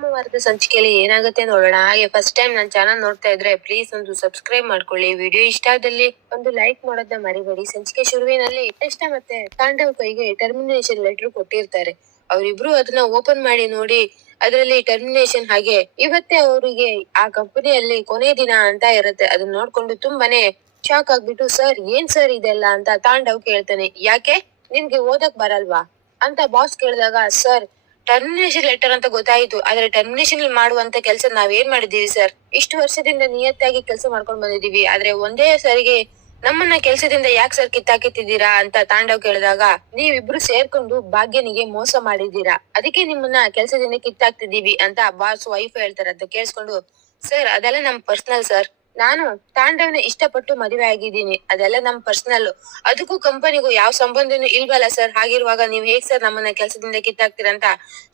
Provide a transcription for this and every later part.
ಸೋಮವಾರದ ಸಂಚಿಕೆಯಲ್ಲಿ ಏನಾಗುತ್ತೆ ನೋಡೋಣ. ಹಾಗೆ ಫಸ್ಟ್ ಟೈಮ್ ನನ್ನ ಚಾನಲ್ ನೋಡ್ತಾ ಇದ್ರೆ ಪ್ಲೀಸ್ ಒಂದು ಸಬ್ಸ್ಕ್ರೈಬ್ ಮಾಡ್ಕೊಳ್ಳಿ. ವಿಡಿಯೋ ಇಷ್ಟ ಆದಲ್ಲಿ ಒಂದು ಲೈಕ್ ಮಾಡೋದನ್ನ ಮರಿಬೇಡಿ. ಸಂಚಿಕೆ ಶುರುವಿನಲ್ಲಿ ಇಷ್ಟ ಮತ್ತೆ ತಾಂಡವ್ ಕೈಗೆ ಟರ್ಮಿನೇಷನ್ ಲೆಟರ್ ಕೊಟ್ಟಿರ್ತಾರೆ. ಅವರಿಬ್ರು ಅದನ್ನ ಓಪನ್ ಮಾಡಿ ನೋಡಿ, ಅದರಲ್ಲಿ ಟರ್ಮಿನೇಷನ್ ಹಾಗೆ ಇವತ್ತೇ ಅವರಿಗೆ ಆ ಕಂಪನಿಯಲ್ಲಿ ಕೊನೆ ದಿನ ಅಂತ ಇರುತ್ತೆ. ಅದನ್ನ ನೋಡ್ಕೊಂಡು ತುಂಬಾನೇ ಶಾಕ್ ಆಗ್ಬಿಟ್ಟು, ಸರ್, ಏನ್ ಸರ್ ಇದೆಲ್ಲ? ಅಂತ ತಾಂಡವ್ ಕೇಳ್ತಾನೆ. ಯಾಕೆ? ನಿನ್ಗೆ ಓದಕ್ ಬರಲ್ವಾ? ಅಂತ ಬಾಸ್ ಕೇಳಿದಾಗ, ಸರ್ ಟರ್ಮಿನೇಷನ್ ಲೆಟರ್ ಅಂತ ಗೊತ್ತಾಯ್ತು. ಆದ್ರೆ ಟರ್ಮಿನೇಷನ್ ಮಾಡುವಂತ ಕೆಲಸ ಏನ್ ಮಾಡಿದೀವಿ ಸರ್ ಇಷ್ಟು ವರ್ಷದಿಂದ ನಿಯತ್ತಾಗಿ ಕೆಲಸ ಮಾಡ್ಕೊಂಡ್ ಬಂದಿದೀವಿ ಆದ್ರೆ ಒಂದೇ ಸರಿಗೆ ನಮ್ಮನ್ನ ಕೆಲ್ಸದಿಂದ ಯಾಕೆ ಸರ್ ಕಿತ್ತಾಕಿತ್ತಿದ್ದೀರಾ ಅಂತ ತಾಂಡವ್ ಕೇಳಿದಾಗ, ನೀವಿಬ್ರು ಸೇರ್ಕೊಂಡು ಭಾಗ್ಯನಿಗೆ ಮೋಸ ಮಾಡಿದ್ದೀರಾ? ಅದಕ್ಕೆ ನಿಮ್ಮನ್ನ ಕೆಲ್ಸದಿಂದ ಕಿತ್ತಾಕ್ತಿದೀವಿ ಅಂತ ಬಾಸ್ ವೈಫ್ ಹೇಳ್ತಾರೆ ಅಂತ ಕೇಳಿಸ್ಕೊಂಡು ಸರ್ ಅದೆಲ್ಲ ನಮ್ ಪರ್ಸನಲ್ ಸರ್ ನಾನು ತಾಂಡವ್ನ ಇಷ್ಟಪಟ್ಟು ಮದುವೆ ಆಗಿದ್ದೀನಿ. ಅದೆಲ್ಲ ನಮ್ ಪರ್ಸನಲ್ ಅದಕ್ಕೂ ಕಂಪನಿಗೂ ಯಾವ ಸಂಬಂಧನೂ ಇಲ್ವಲ್ಲ ಸರ್ ಹಾಗಿರುವಾಗ ನೀವ್ ಹೇಗ್ ಸರ್ ನಮ್ಮನ್ನ ಕೆಲಸದಿಂದ ಕಿತ್ತಾಕ್ತೀರಂತ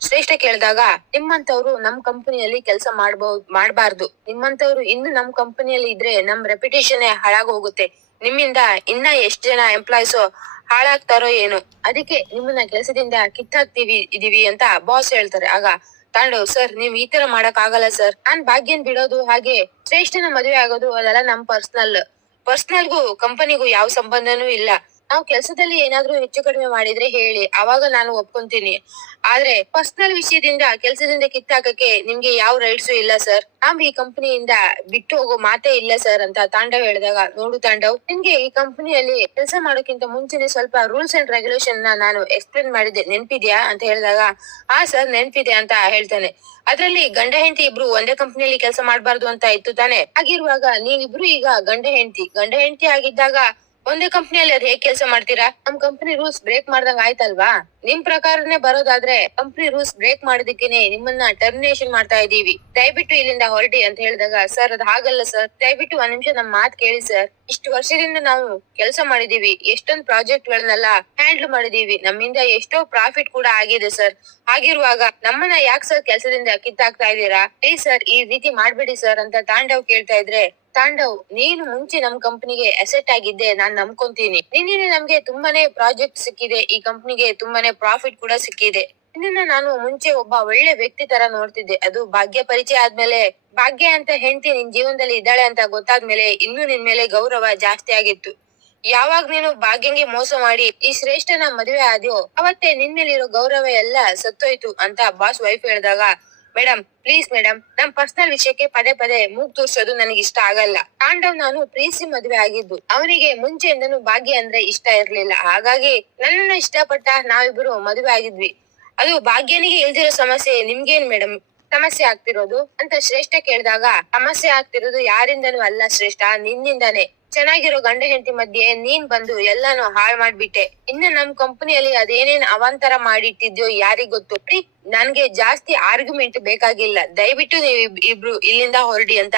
ಶ್ರೇಷ್ಠ ಕೇಳಿದಾಗ ನಿಮ್ಮಂತವ್ರು ನಮ್ ಕಂಪನಿಯಲ್ಲಿ ಕೆಲಸ ಮಾಡಬಹುದು ಮಾಡಬಾರ್ದು. ನಿಮ್ಮಂತವ್ರು ಇನ್ನು ನಮ್ ಕಂಪನಿಯಲ್ಲಿ ಇದ್ರೆ ನಮ್ ರೆಪ್ಯುಟೇಷನ್ ಹಾಳಾಗ್ ಹೋಗುತ್ತೆ ನಿಮ್ಮಿಂದ ಇನ್ನ ಎಷ್ಟ್ ಜನ ಎಂಪ್ಲಾಯ್ಸ್ ಹಾಳಾಗ್ತಾರೋ ಏನೋ. ಅದಕ್ಕೆ ನಿಮ್ಮನ್ನ ಕೆಲಸದಿಂದ ಕಿತ್ತಾಕ್ತಿವಿ, ಇದೀವಿ ಅಂತ ಬಾಸ್ ಹೇಳ್ತಾರೆ. ಆಗ ತಾಂಡವ್, ಸರ್, ನೀವ್ ಈ ತರ ಮಾಡಕ್ ಆಗಲ್ಲ ಸರ್. ನಾನ್ ಭಾಗ್ಯನ್ ಬಿಡೋದು ಹಾಗೆ ಶ್ರೇಷ್ಠನ ಮದುವೆ ಆಗೋದು ಅದೆಲ್ಲ ನಮ್ ಪರ್ಸನಲ್. ಪರ್ಸನಲ್ಗೂ, ಕಂಪನಿಗೂ ಯಾವ ಸಂಬಂಧನೂ ಇಲ್ಲ. ನಾವು ಕೆಲಸದಲ್ಲಿ ಏನಾದ್ರೂ ಹೆಚ್ಚು ಕಡಿಮೆ ಮಾಡಿದ್ರೆ ಹೇಳಿ, ಅವಾಗ ನಾನು ಒಪ್ಕೊಂತೀನಿ. ಆದ್ರೆ ಪರ್ಸನಲ್ ವಿಷಯದಿಂದ, ಕೆಲಸದಿಂದ ಕಿತ್ತಾಕಕ್ಕೆ ನಿಮ್ಗೆ ಯಾವ ರೈಟ್ಸು ಇಲ್ಲ ಸರ್ ನಾವ್ ಈ ಕಂಪನಿಯಿಂದ ಬಿಟ್ಟು ಹೋಗೋ ಮಾತೇ ಇಲ್ಲ ಸರ್ ಅಂತ ತಾಂಡವ್ ಹೇಳಿದಾಗ, ನೋಡು ತಾಂಡವ್, ನಿಮ್ಗೆ ಈ ಕಂಪನಿಯಲ್ಲಿ ಕೆಲಸ ಮಾಡೋಕ್ಕಿಂತ ಮುಂಚೆನೆ ಸ್ವಲ್ಪ ರೂಲ್ಸ್ ಅಂಡ್ ರೆಗ್ಯುಲೇಷನ್ನ ನಾನು ಎಕ್ಸ್ಪ್ಲೇನ್ ಮಾಡಿದ್ದೆ. ನೆನ್ಪಿದ್ಯಾ ಅಂತ ಹೇಳಿದಾಗ ಆ ಸರ್ ನೆನ್ಪಿದೆ ಅಂತ ಹೇಳ್ತಾನೆ. ಅದ್ರಲ್ಲಿ ಗಂಡ ಹೆಂಡತಿ ಇಬ್ರು ಒಂದೇ ಕಂಪನಿಯಲ್ಲಿ ಕೆಲಸ ಮಾಡಬಾರ್ದು ಅಂತ ಇತ್ತು ತಾನೆ. ಹಾಗಿರುವಾಗ ನೀವಿಬ್ರು ಈಗ ಗಂಡ ಹೆಂಡತಿ. ಗಂಡ ಹೆಂಡತಿ ಆಗಿದ್ದಾಗ ಒಂದೇ ಕಂಪನಿಯಲ್ಲಿ ಅದ್ ಹೇಗ್ ಕೆಲಸ ಮಾಡ್ತೀರಾ? ನಮ್ ಕಂಪನಿ ರೂಲ್ಸ್ ಬ್ರೇಕ್ ಮಾಡ್ದಂಗ ಆಯ್ತಲ್ವಾ? ನಿಮ್ ಪ್ರಕಾರನೇ ಬರೋದಾದ್ರೆ ಕಂಪನಿ ರೂಲ್ಸ್ ಬ್ರೇಕ್ ಮಾಡೋದಕ್ಕೇನೆ ನಿಮ್ಮನ್ನ ಟರ್ಮಿನೇಷನ್ ಮಾಡ್ತಾ ಇದೀವಿ ದಯವಿಟ್ಟು ಇಲ್ಲಿಂದ ಹೊರಡಿ ಅಂತ ಹೇಳಿದಾಗ, ಸರ್, ಅದ್ ಹಾಗಲ್ಲ ಸರ್. ದಯವಿಟ್ಟು ಒಂದ್ ನಿಮಿಷ ನಮ್ ಮಾತ್ ಕೇಳಿ ಸರ್. ಇಷ್ಟು ವರ್ಷದಿಂದ ನಾವು ಕೆಲಸ ಮಾಡಿದೀವಿ ಎಷ್ಟೊಂದ್ ಪ್ರಾಜೆಕ್ಟ್ ಗಳನ್ನೆಲ್ಲ ಹ್ಯಾಂಡಲ್ ಮಾಡಿದೀವಿ ನಮ್ಮಿಂದ ಎಷ್ಟೋ ಪ್ರಾಫಿಟ್ ಕೂಡ ಆಗಿದೆ ಸರ್. ಆಗಿರುವಾಗ ನಮ್ಮನ್ನ ಯಾಕೆ ಸರ್ ಕೆಲಸದಿಂದ ಕಿತ್ತಾಕ್ತಾ ಇದೀರಾ ಪ್ಲೀಸ್ ಸರ್, ಈ ರೀತಿ ಮಾಡ್ಬೇಡಿ ಸರ್ ಅಂತ ತಾಂಡವ್ ಕೇಳ್ತಾ ಇದ್ರೆ ತಾಂಡವ್. ನೀನು ಮುಂಚೆ ನಮ್ ಕಂಪನಿಗೆ ಅಸೆಟ್ ಆಗಿದ್ದೆ, ನಾನ್ ನಂಬ್ಕೊಂತೀನಿ. ನಿನ್ನೆ ನಮ್ಗೆ ತುಂಬಾನೇ ಪ್ರಾಜೆಕ್ಟ್ ಸಿಕ್ಕಿದೆ. ಈ ಕಂಪನಿಗೆ ತುಂಬಾನೇ ಪ್ರಾಫಿಟ್ ಕೂಡ ಸಿಕ್ಕಿದೆ. ನಿನ್ನ ನಾನು ಮುಂಚೆ ಒಬ್ಬ ಒಳ್ಳೆ ವ್ಯಕ್ತಿ ತರ ನೋಡ್ತಿದ್ದೆ. ಅದು ಭಾಗ್ಯ ಪರಿಚಯ ಆದ್ಮೇಲೆ, ಭಾಗ್ಯ ಅಂತ ಹೆಂಡತಿ ನಿನ್ ಜೀವನದಲ್ಲಿ ಇದ್ದಾಳೆ ಅಂತ ಗೊತ್ತಾದ್ಮೇಲೆ ಇನ್ನೂ ನಿನ್ ಮೇಲೆ ಗೌರವ ಜಾಸ್ತಿ ಆಗಿತ್ತು. ಯಾವಾಗ ನೀನು ಭಾಗ್ಯಂಗೆ ಮೋಸ ಮಾಡಿ, ಈ ಶ್ರೇಷ್ಠನ ಮದುವೆ ಆದ್ಯೋ, ಅವತ್ತೇ ನಿನ್ ಮೇಲಿರೋ ಗೌರವ ಎಲ್ಲ ಸತ್ತೋಯ್ತು ಅಂತ ಬಾಸ್ ವೈಫ್ ಹೇಳಿದಾಗ ಮೇಡಮ್ ಪ್ಲೀಸ್ ಮೇಡಮ್ ನಮ್ ಪರ್ಸನಲ್ ವಿಷಯಕ್ಕೆ ಪದೇ ಪದೇ ಮೂಗ್ ತೋರ್ಸೋದು ನನಗೆ ಇಷ್ಟ ಆಗಲ್ಲ. ತಾಂಡವ್ ನಾನು ಪ್ರೀಸಿ ಮದುವೆ ಆಗಿದ್ದು. ಅವನಿಗೆ ಮುಂಚೆಯಿಂದನೂ ಭಾಗ್ಯ ಅಂದ್ರೆ ಇಷ್ಟ ಇರ್ಲಿಲ್ಲ. ಹಾಗಾಗಿ ನನ್ನನ್ನು ಇಷ್ಟಪಟ್ಟ ನಾವಿಬ್ರು ಮದುವೆ ಆಗಿದ್ವಿ. ಅದು ಭಾಗ್ಯನಿಗೆ ಇಲ್ದಿರೋ ಸಮಸ್ಯೆ. ನಿಮ್ಗೇನ್ ಮೇಡಮ್ ಸಮಸ್ಯೆ ಆಗ್ತಿರೋದು? ಅಂತ ಶ್ರೇಷ್ಠ ಕೇಳಿದಾಗ, ಸಮಸ್ಯೆ ಆಗ್ತಿರೋದು ಯಾರಿಂದನೂ ಅಲ್ಲ ಶ್ರೇಷ್ಠ. ನಿನ್ನಿಂದಾನೆ. ಚೆನ್ನಾಗಿರೋ ಗಂಡ ಹೆಂಡತಿ ಮಧ್ಯೆ ನೀನ್ ಬಂದು ಎಲ್ಲಾನು ಹಾಳ್ ಮಾಡ್ಬಿಟ್ಟೆ. ಇನ್ನು ನಮ್ ಕಂಪನಿಯಲ್ಲಿ ಅದೇನೇನ್ ಅವಾಂತರ ಮಾಡಿಟ್ಟಿದ್ಯೋ ಯಾರಿಗ್ ಗೊತ್ತು? ನನ್ಗೆ ಜಾಸ್ತಿ ಆರ್ಗ್ಯುಮೆಂಟ್ ಬೇಕಾಗಿಲ್ಲ. ದಯವಿಟ್ಟು ನೀವು ಇಬ್ರು ಇಲ್ಲಿಂದ ಹೊರಡಿ ಅಂತ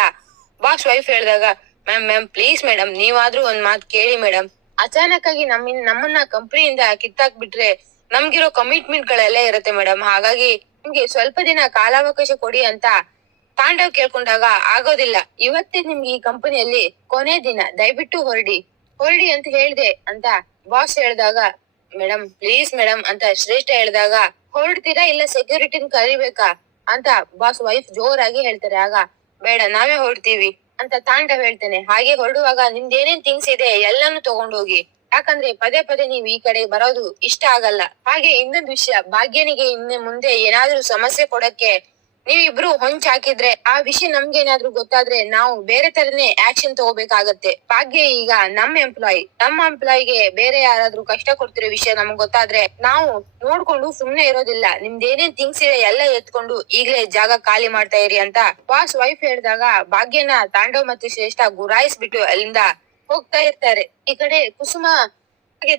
ಬಾಸ್ ವೈಫ್ ಹೇಳಿದಾಗ ಮ್ಯಾಮ್ ಮ್ಯಾಮ್ ಪ್ಲೀಸ್ ಮೇಡಮ್ ನೀವಾದ್ರೂ ಒಂದ್ ಮಾತು ಕೇಳಿ ಮೇಡಮ್ ಅಚಾನಕ್ ಆಗಿ ನಮ್ಮಿಂದ ನಮ್ಮನ್ನ ಕಂಪ್ನಿಯಿಂದ ಕಿತ್ತಾಕ್ ಬಿಟ್ರೆ ನಮ್ಗಿರೋ ಕಮಿಟ್ಮೆಂಟ್ ಗಳೆಲ್ಲ ಇರುತ್ತೆ ಮೇಡಮ್ ಹಾಗಾಗಿ ನಿಮ್ಗೆ ಸ್ವಲ್ಪ ದಿನ ಕಾಲಾವಕಾಶ ಕೊಡಿ ಅಂತ ತಾಂಡವ್ ಕೇಳ್ಕೊಂಡಾಗ ಆಗೋದಿಲ್ಲ. ಇವತ್ತೇ ನಿಮ್ಗೆ ಈ ಕಂಪನಿಯಲ್ಲಿ ಕೊನೆ ದಿನ. ದಯವಿಟ್ಟು ಹೊರಡಿ. ಹೊರಡಿ ಅಂತ ಹೇಳಿದೆ ಅಂತ ಬಾಸ್ ಹೇಳಿದಾಗ ಮೇಡಮ್ ಪ್ಲೀಸ್ ಮೇಡಮ್ ಅಂತ ಶ್ರೇಷ್ಠ ಹೇಳಿದಾಗ ಹೊರಡ್ತೀರಾ ಇಲ್ಲ ಸೆಕ್ಯೂರಿಟಿನ ಕರಿಬೇಕಾ? ಅಂತ ಬಾಸ್ ವೈಫ್ ಜೋರಾಗಿ ಹೇಳ್ತಾರೆ, ಆಗ ಬೇಡ, ನಾವೇ ಹೊರಡ್ತೀವಿ ಅಂತ ತಾಂಡವ್ ಹೇಳ್ತಾನೆ. ಹಾಗೆ ಹೊರಡುವಾಗ ನಿಮ್ದು ಏನೇನ್ ಥಿಂಗ್ಸ್ ಇದೆ ಎಲ್ಲಾನು ತಗೊಂಡೋಗಿ. ಯಾಕಂದ್ರೆ ಪದೇ ಪದೇ ನೀವ್ ಈ ಕಡೆ ಬರೋದು ಇಷ್ಟ ಆಗಲ್ಲ. ಹಾಗೆ ಇನ್ನೊಂದು ವಿಷಯ, ಭಾಗ್ಯನಿಗೆ ಇನ್ನು ಮುಂದೆ ಏನಾದ್ರೂ ಸಮಸ್ಯೆ ಕೊಡಕ್ಕೆ ನೀವಿಬ್ರು ಹೊಂಚ್ ಹಾಕಿದ್ರೆ ಆ ವಿಷಯ ನಮ್ಗೆ ಏನಾದ್ರೂ ಗೊತ್ತಾದ್ರೆ ನಾವು ಬೇರೆ ತರನೇ ಆಕ್ಷನ್ ತಗೋಬೇಕಾಗತ್ತೆ. ಭಾಗ್ಯ ಈಗ ನಮ್ ಎಂಪ್ಲಾಯಿ ನಮ್ಮ ಎಂಪ್ಲಾಯಿಗೆ ಬೇರೆ ಯಾರಾದ್ರೂ ಕಷ್ಟ ಕೊಡ್ತಿರೋ ವಿಷಯ ನಮ್ಗ್ ಗೊತ್ತಾದ್ರೆ ನಾವು ನೋಡ್ಕೊಂಡು ಸುಮ್ನೆ ಇರೋದಿಲ್ಲ. ನಿಮ್ದೇನೇನ್ ಥಿಂಗ್ಸ್ ಇದೆ ಎಲ್ಲ ಎತ್ಕೊಂಡು ಈಗ್ಲೇ ಜಾಗ ಖಾಲಿ ಮಾಡ್ತಾ ಇರಿ ಅಂತ ಬಾಸ್ ವೈಫ್ ಹೇಳಿದಾಗ ಭಾಗ್ಯನ ತಾಂಡವ್ ಮತ್ತು ಶ್ರೇಷ್ಠ ಗುರಾಯಿಸ್ಬಿಟ್ಟು ಅಲ್ಲಿಂದ ಹೋಗ್ತಾ ಇರ್ತಾರೆ. ಈ ಕಡೆ ಕುಸುಮ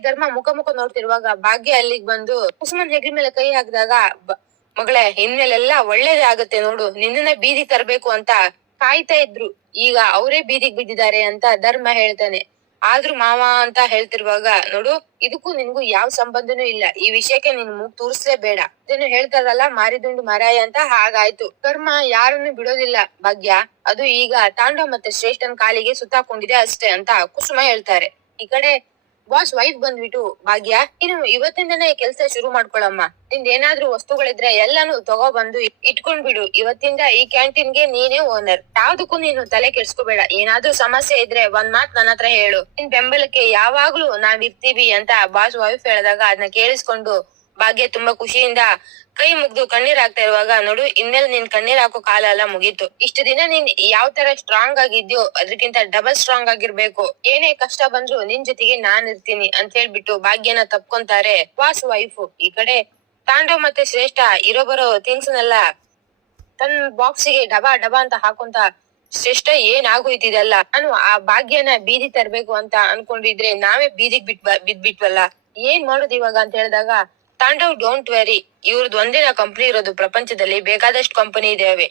ಧರ್ಮ ಮುಖ ಮುಖ ನೋಡ್ತಿರುವಾಗ ಭಾಗ್ಯ ಅಲ್ಲಿಗೆ ಬಂದು ಕುಸುಮನ್ ಹೆಗ್ರಿ ಮೇಲೆ ಕೈ ಹಾಕಿದಾಗ ಮಗಳೇ, ಇನ್ಮೇಲೆಲ್ಲ ಒಳ್ಳೇದೇ ಆಗುತ್ತೆ ನೋಡು. ನಿನ್ನನ್ನ ಬೀದಿ ತರ್ಬೇಕು ಅಂತ ಕಾಯ್ತಾ ಇದ್ರು. ಈಗ ಅವರೇ ಬೀದಿಗ್ ಬಿದ್ದಿದ್ದಾರೆ ಅಂತ ಧರ್ಮ ಹೇಳ್ತಾನೆ. ಆದ್ರೂ ಮಾವ ಅಂತ ಹೇಳ್ತಿರುವಾಗ, ನೋಡು, ಇದಕ್ಕೂ ನಿನ್ಗೂ ಯಾವ ಸಂಬಂಧನೂ ಇಲ್ಲ. ಈ ವಿಷಯಕ್ಕೆ ನೀನ್ ಮುಗ್ ತೂರ್ಸ್ಲೇ ಬೇಡ ಇದನ್ನು ಹೇಳ್ತಾರಲ್ಲ ಮಾರಿದುಂಡು ಮಾರಾಯ ಅಂತ ಹಾಗಾಯ್ತು. ಕರ್ಮ ಯಾರನ್ನು ಬಿಡೋದಿಲ್ಲ, ಭಾಗ್ಯ. ಅದು ಈಗ ತಾಂಡ ಮತ್ತೆ ಶ್ರೇಷ್ಠನ್ ಕಾಲಿಗೆ ಸುತ್ತಾಕೊಂಡಿದೆ ಅಷ್ಟೇ ಅಂತ ಕುಸುಮ ಹೇಳ್ತಾರೆ. ಈ ಕಡೆ ಬಾಸ್ ವೈಫ್ ಬಂದ್ಬಿಟ್ಟು ಭಾಗ್ಯ, ಇನ್ನು ಇವತ್ತಿಂದನೇ ಕೆಲಸ ಶುರು ಮಾಡ್ಕೊಳಮ್ಮ. ನಿಂದ ಏನಾದ್ರೂ ವಸ್ತುಗಳಿದ್ರೆ ಎಲ್ಲಾನು ತಗೋ ಬಂದು ಇಟ್ಕೊಂಡ್ ಬಿಡು. ಇವತ್ತಿಂದ ಈ ಕ್ಯಾಂಟೀನ್ಗೆ ನೀನೇ ಓನರ್ ಯಾವ್ದಕ್ಕೂ ನೀನು ತಲೆ ಕೆಡ್ಸ್ಕೋಬೇಡ. ಏನಾದ್ರೂ ಸಮಸ್ಯೆ ಇದ್ರೆ ಒಂದ್ ಮಾತ್ ನನ್ನ ಹತ್ರ ಹೇಳು. ನಿನ್ ಬೆಂಬಲಕ್ಕೆ ಯಾವಾಗ್ಲೂ ನಾವ್ ಇರ್ತೀವಿ ಅಂತ ಬಾಸ್ ವೈಫ್ ಹೇಳಿದಾಗ ಅದನ್ನ ಕೇಳಿಸ್ಕೊಂಡು ಭಾಗ್ಯ ತುಂಬಾ ಖುಷಿಯಿಂದ ಕೈ ಮುಗ್ದು ಕಣ್ಣೀರ್ ಹಾಕ್ತಾ ಇರುವಾಗ ನೋಡು ಇನ್ಮೇಲೆ ನಿನ್ ಕಣ್ಣೀರ್ ಹಾಕೋ ಕಾಲ ಎಲ್ಲ ಮುಗೀತು. ಇಷ್ಟು ದಿನ ನೀನ್ ಯಾವ ತರ ಸ್ಟ್ರಾಂಗ್ ಆಗಿದ್ಯೋ ಅದಕ್ಕಿಂತ ಡಬಲ್ ಸ್ಟ್ರಾಂಗ್ ಆಗಿರ್ಬೇಕು. ಏನೇ ಕಷ್ಟ ಬಂದ್ರು ನಿನ್ ಜೊತೆಗೆ ನಾನ್ ಇರ್ತೀನಿ ಅಂತ ಹೇಳ್ಬಿಟ್ಟು ಭಾಗ್ಯನ ತಪ್ಕೊಂತಾರೆ ವಾಸ್ ವೈಫ್ ಈ ಕಡೆ ತಾಂಡವ್ ಮತ್ತೆ ಶ್ರೇಷ್ಠ ಇರೋ ಬರೋ ಥಿಂಗ್ಸ್ ನೆಲ್ಲ ತನ್ನ ಬಾಕ್ಸಿಗೆ ಡಬಾ ಡಬಾ ಅಂತ ಹಾಕೊಂತ ಶ್ರೇಷ್ಠ ಏನ್ ಆಗೋಯ್ತಿದೆಲ್ಲ? ನಾನು ಆ ಭಾಗ್ಯನ ಬೀದಿ ತರ್ಬೇಕು ಅಂತ ಅನ್ಕೊಂಡಿದ್ರೆ ನಾವೇ ಬೀದಿಗ್ ಬಿಟ್ ಬಿದ್ಬಿಟ್ವಲ್ಲ? ಏನ್ ಮಾಡೋದು ಇವಾಗ ಅಂತ ಹೇಳಿದಾಗ ತಾಂಡವ್ ಡೋಂಟ್ ವೆರಿ ಇವ್ರದ್ದು ಒಂದಿನ ಕಂಪನಿ ಇರೋದು ಪ್ರಪಂಚದಲ್ಲಿ ಬೇಕಾದಷ್ಟು ಕಂಪನಿ ಇದಾವೆ.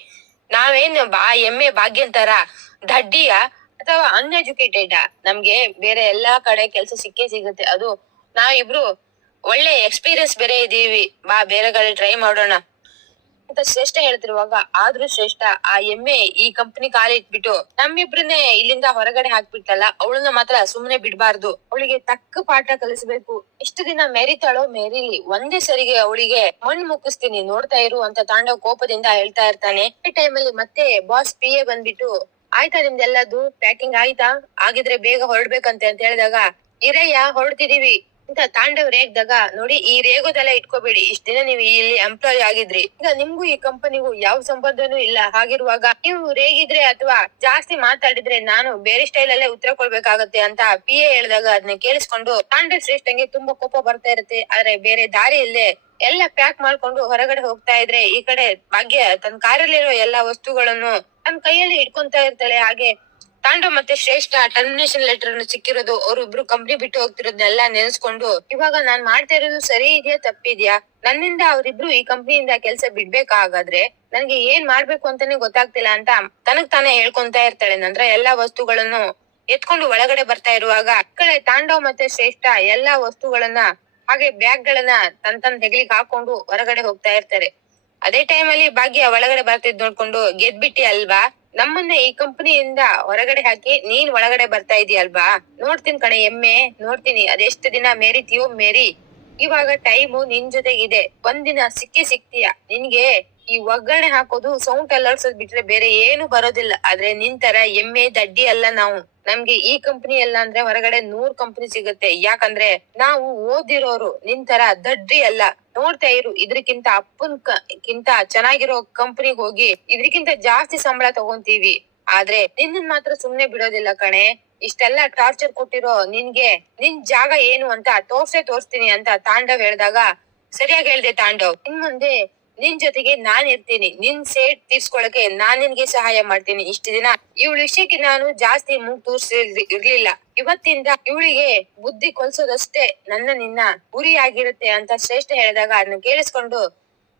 ನಾವೇನ್ ಬಾ, ಎಮ್ಮೆ ಭಾಗ್ಯಂತರ, ದಡ್ಡಿಯ ಅಥವಾ ಅನ್ಎಜುಕೇಟೆಡ್ ನಮ್ಗೆ ಬೇರೆ ಎಲ್ಲಾ ಕಡೆ ಕೆಲ್ಸ ಸಿಕ್ಕೇ ಸಿಗುತ್ತೆ. ಅದು ನಾವಿಬ್ರು ಒಳ್ಳೆ ಎಕ್ಸ್ಪೀರಿಯನ್ಸ್ ಬೇರೆ ಇದೀವಿ. ಬಾ ಬೇರೆ ಕಡೆ ಟ್ರೈ ಮಾಡೋಣ. ಅಂತ ಶ್ರೇಷ್ಠ ಹೇಳ್ತಿರುವಾಗ ಆದ್ರೂ ಶ್ರೇಷ್ಠ ಆ ಎಮ್ಮೆ ಈ ಕಂಪನಿ ಕಾಲ ಇಟ್ಬಿಟ್ಟು ನಮ್ಮಿಬ್ರನ್ನೇ ಇಲ್ಲಿಂದ ಹೊರಗಡೆ ಹಾಕ್ಬಿಟ್ಟಲ್ಲ ಅವಳನ್ನ ಮಾತ್ರ ಸುಮ್ನೆ ಬಿಡಬಾರ್ದು. ಅವಳಿಗೆ ತಕ್ಕ ಪಾಠ ಕಲಿಸ್ಬೇಕು. ಎಷ್ಟು ದಿನ ಮೆರಿತಾಳೋ ಮೆರಿಲಿ, ಒಂದೇ ಸರಿಗೆ ಅವಳಿಗೆ ಮಣ್ಣು ಮುಕ್ಕಿಸ್ತೀನಿ, ನೋಡ್ತಾ ಇರು ಅಂತ ತಾಂಡವ ಕೋಪದಿಂದ ಹೇಳ್ತಾ ಇರ್ತಾನೆ. ಈ ಟೈಮಲ್ಲಿ ಮತ್ತೆ ಬಾಸ್ ಪಿ ಎ ಬಂದ್ಬಿಟ್ಟು, ಆಯ್ತಾ ನಿಮ್ದೆಲ್ಲದು ಪ್ಯಾಕಿಂಗ್ ಆಯ್ತಾ? ಆಗಿದ್ರೆ ಬೇಗ ಹೊರಡ್ಬೇಕಂತೆ ಅಂತ ಹೇಳಿದಾಗ, ಇರಯ್ಯ, ಹೊರಡ್ತಿದೀವಿ. ಅಂತ ತಾಂಡವ್ ರೇಗ್ದಾಗ ನೋಡಿ, ಈ ರೇಗೋದೆಲ್ಲ ಇಟ್ಕೋಬೇಡಿ. ಇಷ್ಟ ದಿನ ನೀವು ಇಲ್ಲಿ ಎಂಪ್ಲಾಯ್ ಆಗಿದ್ರಿ. ಈಗ ನಿಮ್ಗೂ ಈ ಕಂಪನಿಗೂ ಯಾವ ಸಂಬಂಧನೂ ಇಲ್ಲ. ಹಾಗಿರುವಾಗ ನೀವು ರೇಗಿದ್ರೆ ಅಥವಾ ಜಾಸ್ತಿ ಮಾತಾಡಿದ್ರೆ ನಾನು ಬೇರೆ ಸ್ಟೈಲ್ ಅಲ್ಲೇ ಉತ್ತರ ಕೊಡ್ಬೇಕಾಗತ್ತೆ ಅಂತ ಪಿ ಎ ಹೇಳಿದಾಗ ಅದನ್ನ ಕೇಳಿಸ್ಕೊಂಡು, ತಾಂಡವ್ ಶ್ರೇಷ್ಠಂಗೆ ತುಂಬಾ ಕೋಪ ಬರ್ತಾ ಇರುತ್ತೆ. ಆದ್ರೆ ಬೇರೆ ದಾರಿ ಇಲ್ಲೇ ಎಲ್ಲ ಪ್ಯಾಕ್ ಮಾಡ್ಕೊಂಡು ಹೊರಗಡೆ ಹೋಗ್ತಾ ಇದ್ರೆ ಈ ಕಡೆ ಭಾಗ್ಯ ತನ್ನ ಕಾರಲ್ಲಿರೋ ಎಲ್ಲಾ ವಸ್ತುಗಳನ್ನು ತನ್ನ ಕೈಯಲ್ಲಿ ಇಟ್ಕೊಂತ ಇರ್ತಾಳೆ. ಹಾಗೆ ತಾಂಡವ್ ಮತ್ತೆ ಶ್ರೇಷ್ಠ ಟರ್ಮಿನೇಷನ್ ಲೆಟರ್ ಅನ್ನು ಸಿಕ್ಕಿರೋದು ಅವ್ರಿಬ್ರು ಕಂಪ್ನಿ ಬಿಟ್ಟು ಹೋಗ್ತಿರೋದನ್ನೆಲ್ಲ ನೆನೆಸ್ಕೊಂಡು, ಇವಾಗ ನಾನ್ ಮಾಡ್ತಾ ಇರೋದು ಸರಿ ಇದೆಯಾ, ತಪ್ಪಿದ್ಯಾ? ನನ್ನಿಂದ ಅವ್ರಿಬ್ರು ಈ ಕಂಪ್ನಿಯಿಂದ ಕೆಲ್ಸ ಬಿಡ್ಬೇಕಾಗಾದ್ರೆ ನನ್ಗೆ ಏನ್ ಮಾಡ್ಬೇಕು ಅಂತಾನೆ ಗೊತ್ತಾಗ್ತಿಲ್ಲ ಅಂತ ತನಗ್ ತಾನೇ ಹೇಳ್ಕೊಂತ ಇರ್ತಾಳೆ. ನಂತರ ಎಲ್ಲಾ ವಸ್ತುಗಳನ್ನು ಎತ್ಕೊಂಡು ಒಳಗಡೆ ಬರ್ತಾ ಇರುವಾಗ ಕಡೆ ತಾಂಡವ್ ಮತ್ತೆ ಶ್ರೇಷ್ಠ ಎಲ್ಲಾ ವಸ್ತುಗಳನ್ನ ಹಾಗೆ ಬ್ಯಾಗ್ ಗಳನ್ನ ತನ್ ತನ್ ಹಾಕೊಂಡು ಹೊರಗಡೆ ಹೋಗ್ತಾ ಇರ್ತಾರೆ. ಅದೇ ಟೈಮಲ್ಲಿ ಭಾಗ್ಯ ಒಳಗಡೆ ಬರ್ತಿದ್ ನೋಡ್ಕೊಂಡು ಗೆದ್ಬಿಟ್ಟಿ ಅಲ್ವಾ ನಮ್ಮನ್ನ ಈ ಕಂಪನಿಯಿಂದ ಹೊರಗಡೆ ಹಾಕಿ ನೀನ್ ಒಳಗಡೆ ಬರ್ತಾ ಇದೀಯಲ್ವಾ? ನೋಡ್ತೀನಿ ಕಣೆ, ಎಮ್ಮೆ, ನೋಡ್ತೀನಿ. ಅದೆಷ್ಟು ದಿನ ಮೇರಿತೀಯೋ ಮೇರಿ. ಇವಾಗ ಟೈಮು ನಿನ್ ಜೊತೆಗಿದೆ. ಒಂದಿನ ಸಿಕ್ಕಿ ಸಿಕ್ತೀಯ. ನಿನ್ಗೆ ಈ ಒಗ್ಗರಣೆ ಹಾಕೋದು ಸೌಂಡ್ ಅಲ್ಲಾಡ್ಸೋದ್ ಬಿಟ್ರೆ ಬೇರೆ ಏನು ಬರೋದಿಲ್ಲ. ಆದ್ರೆ ನಿನ್ ತರ ಎಮ್ಮೆ, ದಡ್ಡಿ ಅಲ್ಲ ನಾವು. ನಮ್ಗೆ ಈ ಕಂಪನಿ ಎಲ್ಲ ಅಂದ್ರೆ ಹೊರಗಡೆ ನೂರ್ ಕಂಪನಿ ಸಿಗುತ್ತೆ. ಯಾಕಂದ್ರೆ ನಾವು ಓದಿರೋರು ನಿನ್ ತರ ದಡ್ಡಿ ಅಲ್ಲ. ನೋಡ್ತಾ ಇರು. ಇದ್ರಕ್ಕಿಂತ ಅಪ್ಪನ್ ಕಿಂತ ಚೆನ್ನಾಗಿರೋ ಕಂಪನಿಗ್ ಹೋಗಿ ಇದ್ರಕ್ಕಿಂತ ಜಾಸ್ತಿ ಸಂಬಳ ತಗೊಂತೀವಿ. ಆದ್ರೆ ನಿನ್ನ ಮಾತ್ರ ಸುಮ್ನೆ ಬಿಡೋದಿಲ್ಲ ಕಣೆ. ಇಷ್ಟೆಲ್ಲ ಟಾರ್ಚರ್ ಕೊಟ್ಟಿರೋ ನಿನ್ಗೆ, ನಿನ್ ಜಾಗ ಏನು ಅಂತ ತೋರ್ಸೇ ತೋರ್ಸ್ತೀನಿ ಅಂತ ತಾಂಡವ್ ಹೇಳ್ದಾಗ, ಸರಿಯಾಗಿ ಹೇಳ್ದೆ ತಾಂಡವ್. ಇನ್ ಮುಂದೆ ನಿನ್ ಜೊತೆಗೆ ನಾನ್ ಇರ್ತೀನಿ. ನಿನ್ ಸೇಟ್ ತೀರ್ಸ್ಕೊಳಕ್ಕೆ ನಾನ್ ನಿನ್ಗೆ ಸಹಾಯ ಮಾಡ್ತೀನಿ. ಇಷ್ಟು ದಿನ ಇವಳ ವಿಷಯಕ್ಕೆ ನಾನು ಜಾಸ್ತಿ ಮೂಗ್ ತೋರ್ಸಿ ಇರ್ಲಿಲ್ಲ. ಇವತ್ತಿಂದ ಇವಳಿಗೆ ಬುದ್ಧಿ ಕೊಲ್ಸೋದಷ್ಟೇ ನನ್ನ ನಿನ್ನ ಗುರಿ ಆಗಿರುತ್ತೆ ಅಂತ ಶ್ರೇಷ್ಠ ಹೇಳಿದಾಗ ಅದನ್ನ ಕೇಳಿಸ್ಕೊಂಡು,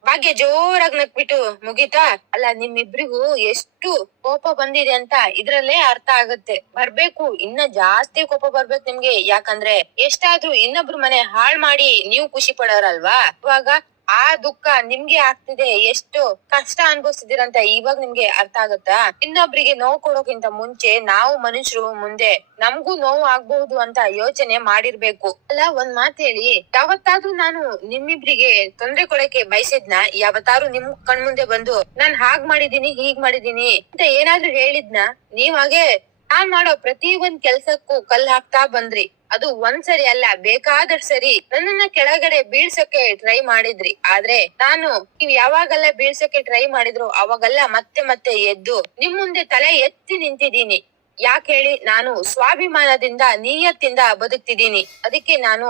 ಭಾಗ್ಯ ಜೋರಾಗಿ ನಕ್ಬಿಟ್ಟು ಮುಗೀತಾ? ಅಲ್ಲ, ನಿಮ್ಮಿಬ್ರಿಗೂ ಎಷ್ಟು ಕೋಪ ಬಂದಿದೆ ಅಂತ ಇದ್ರಲ್ಲೇ ಅರ್ಥ ಆಗುತ್ತೆ. ಬರ್ಬೇಕು. ಇನ್ನ ಜಾಸ್ತಿ ಕೋಪ ಬರ್ಬೇಕು ನಿಮ್ಗೆ. ಯಾಕಂದ್ರೆ ಎಷ್ಟಾದ್ರೂ ಇನ್ನೊಬ್ರು ಮನೆ ಹಾಳ್ ಮಾಡಿ ನೀವು ಖುಷಿ ಪಡೋರಲ್ವಾ? ಇವಾಗ ಆ ದುಃಖ ನಿಮ್ಗೆ ಆಗ್ತಿದೆ, ಎಷ್ಟು ಕಷ್ಟ ಅನ್ಭವಿಸ್ತಿದ್ದೀರಂತ ಇವಾಗ ನಿಮ್ಗೆ ಅರ್ಥ ಆಗುತ್ತಾ? ಇನ್ನೊಬ್ರಿಗೆ ನೋವು ಕೊಡೋಕ್ಕಿಂತ ಮುಂಚೆ ನಾವು ಮನುಷ್ಯರು ಮುಂದೆ ನಮ್ಗೂ ನೋವು ಆಗ್ಬಹುದು ಅಂತ ಯೋಚನೆ ಮಾಡಿರ್ಬೇಕು. ಅಲ್ಲ, ಒಂದ್ ಮಾತ್ ಹೇಳಿ. ಯಾವತ್ತಾದ್ರೂ ನಾನು ನಿಮ್ಮಿಬ್ರಿಗೆ ತೊಂದ್ರೆ ಕೊಡಕ್ಕೆ ಬಯಸಿದ್ನ? ಯಾವತ್ತಾರು ನಿಮ್ ಕಣ್ಮುಂದೆ ಬಂದು, ನಾನ್ ಹಾಗ್ ಮಾಡಿದೀನಿ ಹೀಗ್ ಮಾಡಿದೀನಿ ಅಂತ ಏನಾದ್ರೂ ಹೇಳಿದ್ನ? ನೀವ್ ಹಾಗೆ ನಾನ್ ಮಾಡೋ ಪ್ರತಿ ಒಂದ್ ಕೆಲ್ಸಕ್ಕೂ ಕಲ್ ಹಾಕ್ತಾ ಬಂದ್ರಿ. ಅದು ಒಂದ್ ಸರಿ ಅಲ್ಲ, ಬೇಕಾದಷ್ಟು ಸರಿ ನನ್ನನ್ನ ಕೆಳಗಡೆ ಬೀಳ್ಸಕ್ಕೆ ಟ್ರೈ ಮಾಡಿದ್ರಿ. ಆದ್ರೆ ನಾನು ನೀವ್ ಯಾವಾಗೆಲ್ಲ ಬೀಳ್ಸಕ್ಕೆ ಟ್ರೈ ಮಾಡಿದ್ರು ಅವಾಗೆಲ್ಲ ಮತ್ತೆ ಮತ್ತೆ ಎದ್ದು ನಿಮ್ ಮುಂದೆ ತಲೆ ಎತ್ತಿ ನಿಂತಿದ್ದೀನಿ. ಯಾಕೆ ಹೇಳಿ? ನಾನು ಸ್ವಾಭಿಮಾನದಿಂದ, ನಿಯತ್ತಿಂದ ಬದುಕ್ತಿದ್ದೀನಿ. ಅದಕ್ಕೆ ನಾನು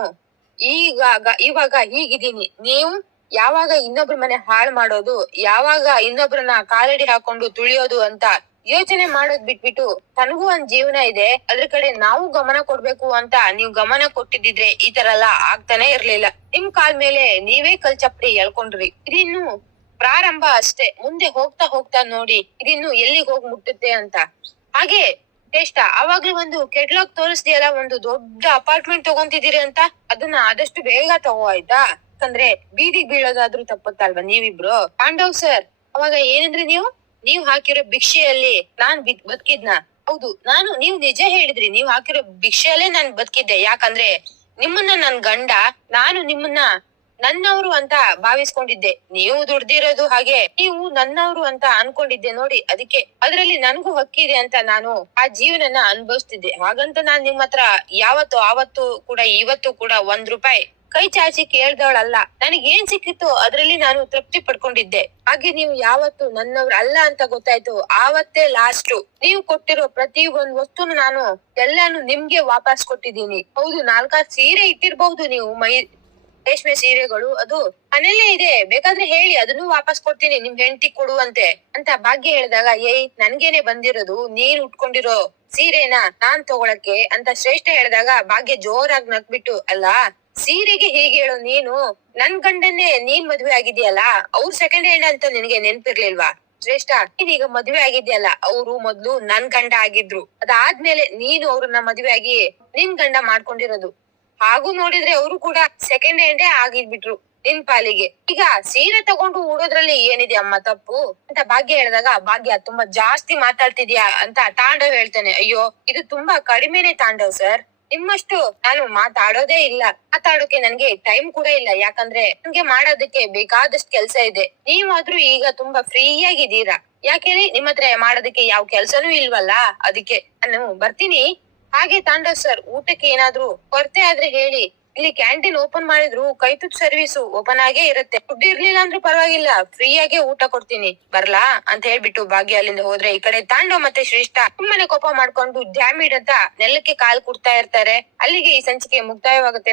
ಈಗಾಗ ಇವಾಗ ಹೀಗಿದ್ದೀನಿ. ನೀವು ಯಾವಾಗ ಇನ್ನೊಬ್ರ ಮನೆ ಹಾಳು ಮಾಡೋದು, ಯಾವಾಗ ಇನ್ನೊಬ್ರನ್ನ ಕಾಲಡಿ ಹಾಕೊಂಡು ತುಳಿಯೋದು ಅಂತ ಯೋಚನೆ ಮಾಡೋದ್ ಬಿಟ್ಬಿಟ್ಟು ತನಗೂ ಒಂದ್ ಜೀವನ ಇದೆ, ಅದ್ರ ಕಡೆ ನಾವು ಗಮನ ಕೊಡ್ಬೇಕು ಅಂತ ನೀವ್ ಗಮನ ಕೊಟ್ಟಿದ್ದಿದ್ರೆ ಈ ತರ ಎಲ್ಲ ಆಗ್ತಾನೆ ಇರ್ಲಿಲ್ಲ. ನಿಮ್ ಕಾಲ್ ಮೇಲೆ ನೀವೇ ಕಲ್ ಚಪ್ಪಡಿ ಎಳ್ಕೊಂಡ್ರಿ. ಇದಿನ್ನು ಪ್ರಾರಂಭ ಅಷ್ಟೇ, ಮುಂದೆ ಹೋಗ್ತಾ ಹೋಗ್ತಾ ನೋಡಿ ಇದಿನ್ನು ಎಲ್ಲಿಗೆ ಹೋಗ್ ಮುಟ್ಟುತ್ತೆ ಅಂತ. ಹಾಗೆ ಟೇಸ್ಟ ಅವಾಗ್ಲೂ ಒಂದು ಕೆಟ್ಲಾಗ್ ತೋರಿಸ್ದಿಯಲ್ಲ, ಒಂದು ದೊಡ್ಡ ಅಪಾರ್ಟ್ಮೆಂಟ್ ತಗೊಂತಿದ್ದೀರಿ ಅಂತ? ಅದನ್ನ ಆದಷ್ಟು ಬೇಗ ತಗೋ ಆಯ್ತಾ? ಯಾಕಂದ್ರೆ ಬೀದಿಗ್ ಬೀಳೋದಾದ್ರೂ ತಪ್ಪತ್ತಲ್ವಾ ನೀವಿಬ್ರು? ಪಾಂಡವ್ ಸರ್, ಅವಾಗ ಏನಂದ್ರೆ ನೀವು? ನೀವ್ ಹಾಕಿರೋ ಭಿಕ್ಷೆಯಲ್ಲಿ ನಾನ್ ಬಿದ್ ಬದುಕಿದ್ನ? ಹೌದು, ನಾನು ನೀವು ನಿಜ ಹೇಳಿದ್ರಿ, ನೀವ್ ಹಾಕಿರೋ ಭಿಕ್ಷೆಯಲ್ಲೇ ನಾನ್ ಬದುಕಿದ್ದೆ. ಯಾಕಂದ್ರೆ ನಿಮ್ಮನ್ನ ನನ್ ಗಂಡ, ನಾನು ನಿಮ್ಮನ್ನ ನನ್ನವರು ಅಂತ ಭಾವಿಸ್ಕೊಂಡಿದ್ದೆ. ನೀವು ದುಡ್ದಿರೋದು ಹಾಗೆ, ನೀವು ನನ್ನವರು ಅಂತ ಅನ್ಕೊಂಡಿದ್ದೆ ನೋಡಿ, ಅದಕ್ಕೆ ಅದ್ರಲ್ಲಿ ನನ್ಗೂ ಹಕ್ಕಿದೆ ಅಂತ ನಾನು ಆ ಜೀವನನ ಅನುಭವಿಸ್ತಿದ್ದೆ. ಹಾಗಂತ ನಾನ್ ನಿಮ್ ಹತ್ರ ಯಾವತ್ತು, ಆವತ್ತು ಕೂಡ, ಇವತ್ತು ಕೂಡ ಒಂದ್ ರೂಪಾಯಿ ಕೈ ಚಾಚಿ ಕೇಳ್ದವಳಲ್ಲ. ನನಗೆ ಏನ್ ಸಿಕ್ಕಿತ್ತು ಅದ್ರಲ್ಲಿ ನಾನು ತೃಪ್ತಿ ಪಡ್ಕೊಂಡಿದ್ದೆ. ಹಾಗೆ ನೀವು ಯಾವತ್ತು ನನ್ನವ್ರ ಅಲ್ಲ ಅಂತ ಗೊತ್ತಾಯ್ತು. ಆವತ್ತೇ ಲಾಸ್ಟ್ ನೀವು ಕೊಟ್ಟಿರೋ ಪ್ರತಿ ಒಂದ್ ವಸ್ತುನು ನಾನು ಎಲ್ಲಾನು ನಿಮ್ಗೆ ವಾಪಸ್ ಕೊಟ್ಟಿದ್ದೀನಿ. ಹೌದು, ನಾಲ್ಕಾರು ಸೀರೆ ಇಟ್ಟಿರ್ಬಹುದು ನೀವು. ಮೈ, ರೇಷ್ಮೆ ಸೀರೆಗಳು, ಅದು ಮನೇಲೆ ಇದೆ. ಬೇಕಾದ್ರೆ ಹೇಳಿ, ಅದನ್ನು ವಾಪಸ್ ಕೊಡ್ತೀನಿ, ನಿಮ್ ಹೆಂಡತಿ ಕೊಡುವಂತೆ ಅಂತ ಭಾಗ್ಯ ಹೇಳಿದಾಗ, ಏಯ್, ನನ್ಗೇನೆ ಬಂದಿರೋದು, ನೀನ್ ಉಟ್ಕೊಂಡಿರೋ ಸೀರೆನ ನಾನ್ ತಗೊಳಕ್ಕೆ ಅಂತ ಶ್ರೇಷ್ಠ ಹೇಳಿದಾಗ, ಭಾಗ್ಯ ಜೋರಾಗಿ ನಗ್ಬಿಟ್ಟು, ಅಲ್ಲ ಸೀರೆಗೆ ಹೀಗೆ ಹೇಳು, ನೀನು ನನ್ ಗಂಡನ್ನೇ ನೀನ್ ಮದ್ವೆ ಆಗಿದ್ಯಲ್ಲ ಅವ್ರ ಸೆಕೆಂಡ್ ಹ್ಯಾಂಡ್ ಅಂತ ನಿನಗೆ ನೆನ್ಪಿರ್ಲಿಲ್ವಾ? ಶ್ರೇಷ್ಠ ಈಗ ಮದ್ವೆ ಆಗಿದ್ಯಲ್ಲ ಅವ್ರು ಮೊದ್ಲು ನನ್ ಗಂಡ ಆಗಿದ್ರು. ಅದಾದ್ಮೇಲೆ ನೀನು ಅವ್ರನ್ನ ಮದ್ವೆ ಆಗಿ ನಿನ್ ಗಂಡ ಮಾಡ್ಕೊಂಡಿರೋದು. ಹಾಗೂ ನೋಡಿದ್ರೆ ಅವರು ಕೂಡ ಸೆಕೆಂಡ್ ಹ್ಯಾಂಡೇ ಆಗಿದ್ಬಿಟ್ರು ನಿನ್ ಪಾಲಿಗೆ. ಈಗ ಸೀರೆ ತಗೊಂಡು ಉಡೋದ್ರಲ್ಲಿ ಏನಿದೆ ಅಮ್ಮ ತಪ್ಪು? ಅಂತ ಭಾಗ್ಯ ಹೇಳಿದಾಗ, ಭಾಗ್ಯ, ತುಂಬಾ ಜಾಸ್ತಿ ಮಾತಾಡ್ತಿದ್ಯಾ ಅಂತ ತಾಂಡವ್ ಹೇಳ್ತಾನೆ. ಅಯ್ಯೋ, ಇದು ತುಂಬಾ ಕಡಿಮೆನೆ ತಾಂಡವ್, ಸರ್. ನಿಮ್ಮಷ್ಟು ನಾನು ಮಾತಾಡೋದೇ ಇಲ್ಲ. ಮಾತಾಡೋಕೆ ನನ್ಗೆ ಟೈಮ್ ಕೂಡ ಇಲ್ಲ. ಯಾಕಂದ್ರೆ ನನ್ಗೆ ಮಾಡೋದಕ್ಕೆ ಬೇಕಾದಷ್ಟು ಕೆಲ್ಸ ಇದೆ. ನೀವಾದ್ರೂ ಈಗ ತುಂಬಾ ಫ್ರೀ ಆಗಿದ್ದೀರಾ ಯಾಕೇಳಿ ನಿಮ್ ಹತ್ರ ಮಾಡೋದಕ್ಕೆ ಯಾವ ಕೆಲ್ಸನೂ ಇಲ್ವಲ್ಲ? ಅದಕ್ಕೆ ನಾನು ಬರ್ತೀನಿ. ಹಾಗೆ ತಾಂಡ ಸರ್ ಊಟಕ್ಕೆ ಏನಾದ್ರೂ ಕೊರತೆ ಆದ್ರೆ ಹೇಳಿ. ಇಲ್ಲಿ ಕ್ಯಾಂಟೀನ್ ಓಪನ್ ಮಾಡಿದ್ರು ಕೈ ಸರ್ವಿಸ್ ಓಪನ್ ಆಗೇ ಇರುತ್ತೆ. ಫುಡ್ ಇರ್ಲಿಲ್ಲ ಅಂದ್ರೂ ಪರವಾಗಿಲ್ಲ. ಫ್ರೀ ಆಗಿ ಊಟ ಕೊಡ್ತೀನಿ. ಬರ್ಲಾ? ಅಂತ ಹೇಳ್ಬಿಟ್ಟು ಭಾಗ್ಯ ಅಲ್ಲಿಂದ ಹೋದ್ರೆ ಈ ಕಡೆ ತಾಂಡೋ ಮತ್ತೆ ಶ್ರೇಷ್ಠ ತುಂಬಾನೇ ಕೋಪ ಮಾಡ್ಕೊಂಡು ಡ್ಯಾಮಿಡ್ ಅಂತ ನೆಲಕ್ಕೆ ಕಾಲ್ ಕೊಡ್ತಾ ಇರ್ತಾರೆ. ಅಲ್ಲಿಗೆ ಈ ಸಂಚಿಕೆ ಮುಕ್ತಾಯವಾಗುತ್ತೆ.